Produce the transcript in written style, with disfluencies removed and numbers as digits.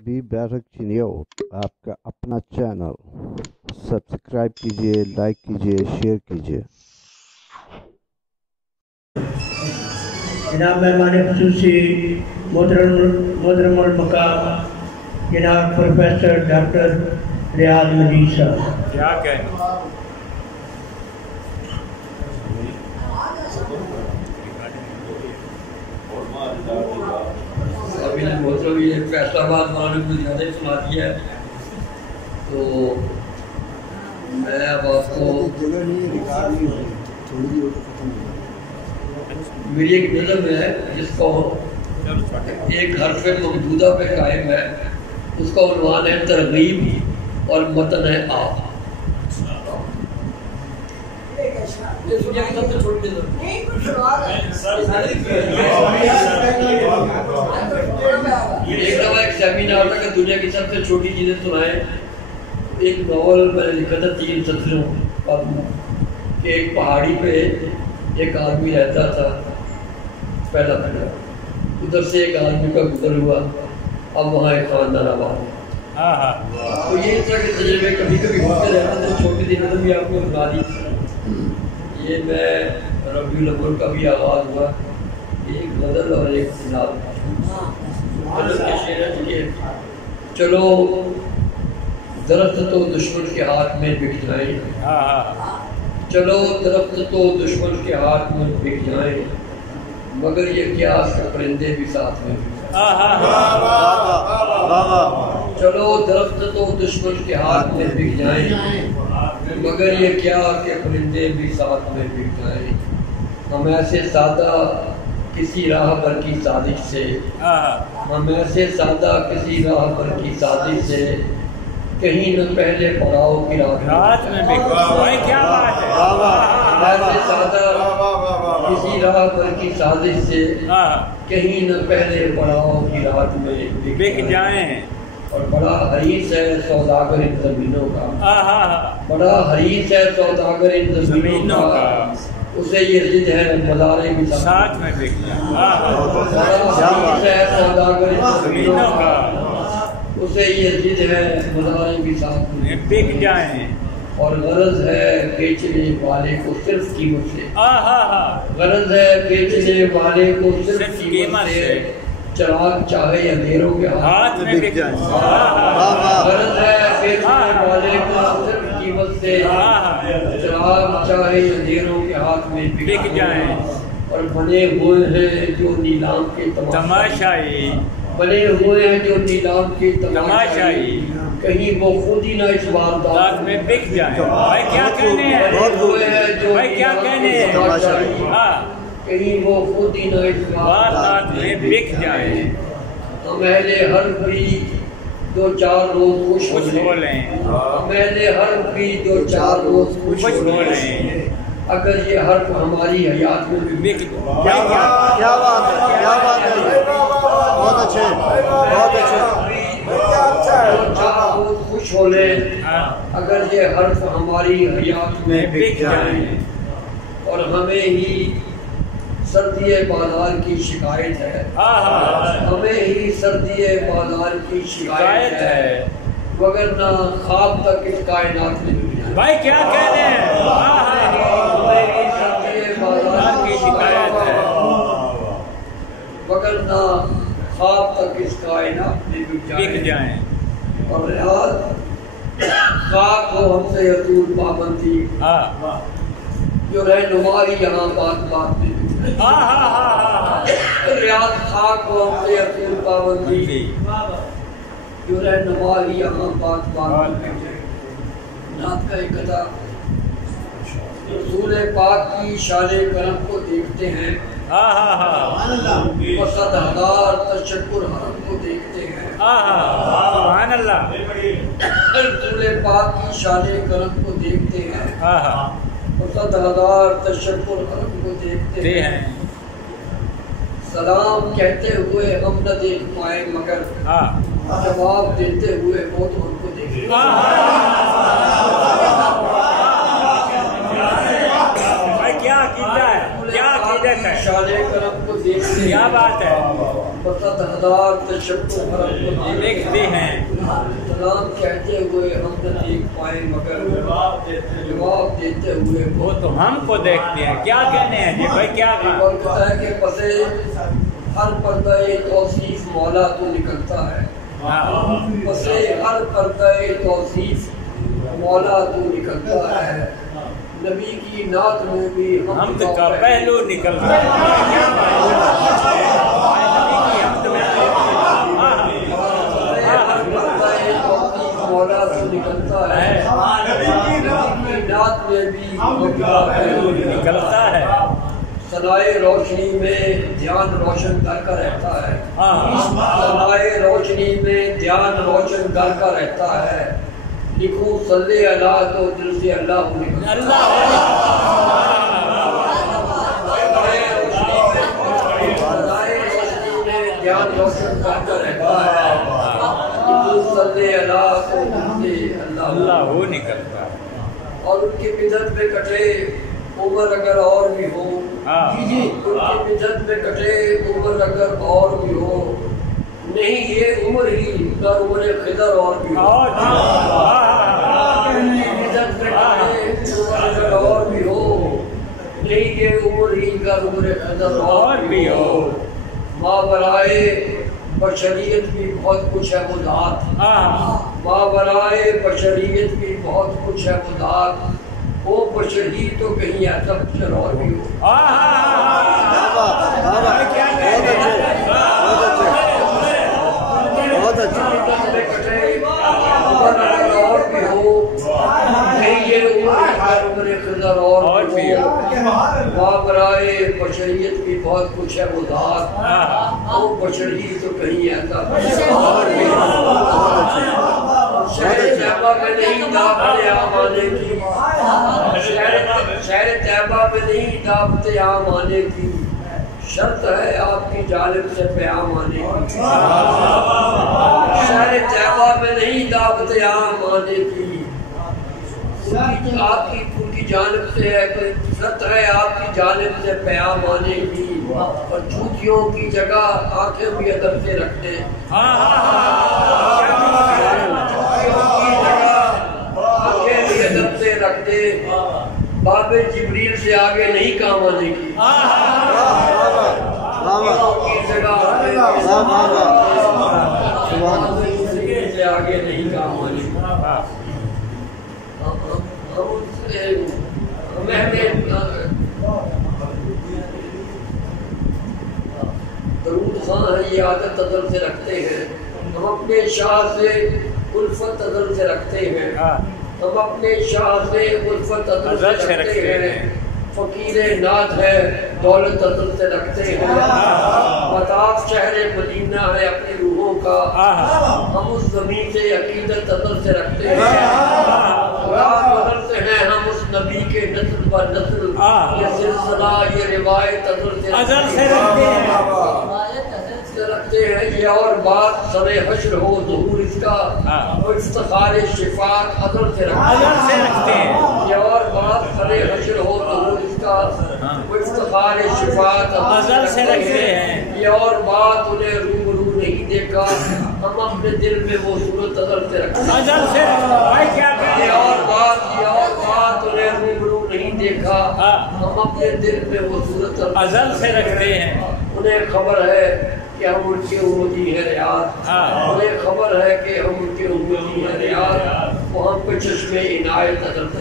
B barrack Chiniot आपका अपना channel subscribe कीजिए, लाइक कीजिए, शेयर कीजिए। जनाब मेहमान खुसूसी मोहतरमुल मकाम जनाब प्रोफेसर डॉक्टर रियाज मजीद साहब, क्या कहें। अभी ये फैसलाबाद वालों को ज़्यादा सुना दिया है, तो मैं अब आपको मेरी एक नज़म है जिसको एक हर्फ मौजूदा पे कायम है, उसका उन्वान है तरगीब और मतन है आप। दुनिया की सबसे छोटी एक सेमिनार था कि दुनिया की सबसे छोटी चीजें सुनाए। एक नॉवल मैंने लिखा था 3 सत्रों पर। एक पहाड़ी पे एक आदमी रहता था, पहला उधर से एक आदमी का गुजर हुआ, अब वहाँ एक खानदान आबाद है। तो ये इस तरह के तजुर्बे कभी कभी होते रहते थे। छोटी सी नज़म भी आपको सुना दी। ये मैं रबीउल अव्वल का भी आगाज हुआ, एक गज़ल और एक सिनार। चलो दरख्त तो दुश्मन के हाथ में बिक जाए, चलो दरख्त तो दुश्मन के हाथ में बिक जाए, मगर ये क्या कि परिंदे भी साथ में। चलो दरख्त तो दुश्मन के हाथ में बिक जाए, मगर ये क्या कि परिंदे भी साथ में बिक जाए। हम ऐसे सादा किसी राह पर की साजिश से, हम ऐसे सादा किसी राह पर की साजिश से, कहीं न पहले पड़ाव की रात में क्या बात है। ऐसे सादा किसी राह पर की साजिश से, कहीं न पहले पड़ाव की रात में बिक जाए। और बड़ा हरीस है सौदागर इन ज़मीनों का, बड़ा हरीस है सौदागर इन ज़मीनों का, उसे ये जिद है मज़ारे भी साथ में बिक जाए। बड़ा हरीस है सौदागर इन ज़मीनों का, उसे ये जिद है मज़ारे भी साथ में बिक जाए। और गरज है बेचने वाले को सिर्फ कीमत से, गरज है बेचने वाले को सिर्फ कीमत से, चराग चाहे अंधेरों के हाथ में बिक जाए। गरज है बेचने वाले को सिर्फ कीमत से, चराग चाहे अंधेरों के हाथ में बिक जाए। और बने हुए हैं जो नीलाम के तमाशाई, बने हुए हैं जो नीलाम के तमाशाई, कहीं वो खुद ही ना इस वारदात में बिक जाए। भाई क्या कहने हैं, भाई क्या कहने हैं। कहीं वो खुद ही ना इस वारदात में बिक जाए। हम अहले हर भी 2-4 रोज खुश हो लें, हम अहले हर भी 2-4 रोज खुश हो लें, अगर ये हर्फ हमारी हयात में बिक। क्या बात है, क्या बात है, बहुत अच्छे, बहुत अच्छे। 2-4 रोज खुश हो लें, अगर ये हर्फ हमारी हयात में बिक जाए। और हमें ही सर्दी बाजार की शिकायत है, हमें ही सर्दी बाजार की शिकायत है, वगरना ख्वाब तक इस कायनात में। भाई क्या कहने हैं, हमें ही सर्दी बाजार की शिकायत है, वगरना ख्वाब तक इस कायनात में बिक जाए। और खाक हो हमसे अतूल पाबंदी, जो रहनुमाई यहाँ बात बात में। रियाज खाक हो हमसे अतूल पाबंदी, जो रहनुमाई यहाँ बात बात में। नाथ का एक कथा, रसूल पाक की शान करम को देखते हैं, सद हजार तशक्कुर हरम को देखते हैं। रसूल पाक की शान करम को देखते हैं, सद हजार तशक्कुर हरम को देखते हैं। सलाम कहते हुए हम न देख पाए, मगर जवाब देते हुए वो तो हमको देखते। क्या अकीदा है, क्या अकीदत है। शान करम को देखते, क्या बात है। 10,000 तशब्बुह लिखते हैं सलाम कहते हुए हम न देख पाए मगर जवाब देते हुए वो तो हमको देखते हैं। क्या कहने हैं जी भाई, क्या कहा? कहता है कि पसे हर पर्दा तौसीफ मौला तो निकलता है, पसे हर पर्दा तौसीफ मौला तो निकलता है। नबी की नात में भी हम का पहलू निकलता है। मौला तो निकलता है, नात में भी निकलता है। सनाए रोशनी में ध्यान रोशन करता रहता है, सनाए रोशनी में ध्यान रोशन करता रहता है। लिखूं सल्ले अला तो दिल से अल्लाह निकलता है। सनाए रोशनी में ध्यान रोशन करता रहता है। अल्लाह वो निकलता है। और उनकी बिदत में कटे उम्र अगर और भी हो, उनकी बिदत में कटे उम्र अगर और भी हो, नहीं ये उम्र ही अगर उम्र खिदर और भी हो, बिदत में कटे उम्र अगर और भी हो, नहीं ये उम्र ही अगर उम्र खिदर और भी हो। मावराए बशरियत भी बहुत कुछ है वो दात, मावराए बशरियत भी बहुत कुछ है वो दात। वो बशरी तो कहीं ऐसा बशर और भी हो। बहुत अच्छा और भी हो, नहीं ये उम्र खिदर और भी हो। मावराए बशरियत भी बहुत कुछ है वो दात, वो बशरी तो कहीं ऐसा और भी हो। शहर तैयबा में नहीं दावत आम आने की, शहर तैयबा में नहीं दावत आम आने की, शर्त है आपकी जानिब से प्याम आने की। शहर तैयबा में नहीं दावत आम आने की, आपकी उनकी जानिब से है, कोई शर्त है आपकी जानिब से प्याम आने की। और झूठियों की जगह आंखें भी अदब से रखते, आंखें भी अदब से रखते। बाबे जिब्रील से आगे नहीं काम आने की, की जगह से आगे नहीं काम आने की। दरूद खां है ये आदत अदल से रखते हैं, हम अपने शाह से उल्फत अदल से रखते हैं, हम अपने शाह से उल्फत अदल से रखते हैं। फकीरे नाथ है दौलत अदल से रखते हैं, मताफ शहर मदीना है अपनी रूहों का, हम उस जमीन से अकीदत अदल से रखते हैं। बदलते हैं हम उस नबी के नस्ल व नस्ल, ये सिलसिला ये रिवायत अदल से रखते हैं। ये और बात सरे हश्र हो ज़हूर इसका, वो इफ्तिखार शिफात अदल से रखते हैं। ये और बात सरे हश्र हो ज़हूर इसका, वो इफ्तिखार शिफात अदल से रखते हैं। ये और बात उन्हें रूबरू नहीं देखा, हम अपने दिल में वो सूरत अदल से रखते हैं। ये और बात उन्हें रूबरू नहीं देखा, हम अपने दिल में वो सूरत अदल से रखते हैं। उन्हें खबर है कि हम उनके उम्मती है रियाज, उन्हें खबर है कि हम उनके उम्मती है रियाज, वो हम पे चश्मे इनायत अदल से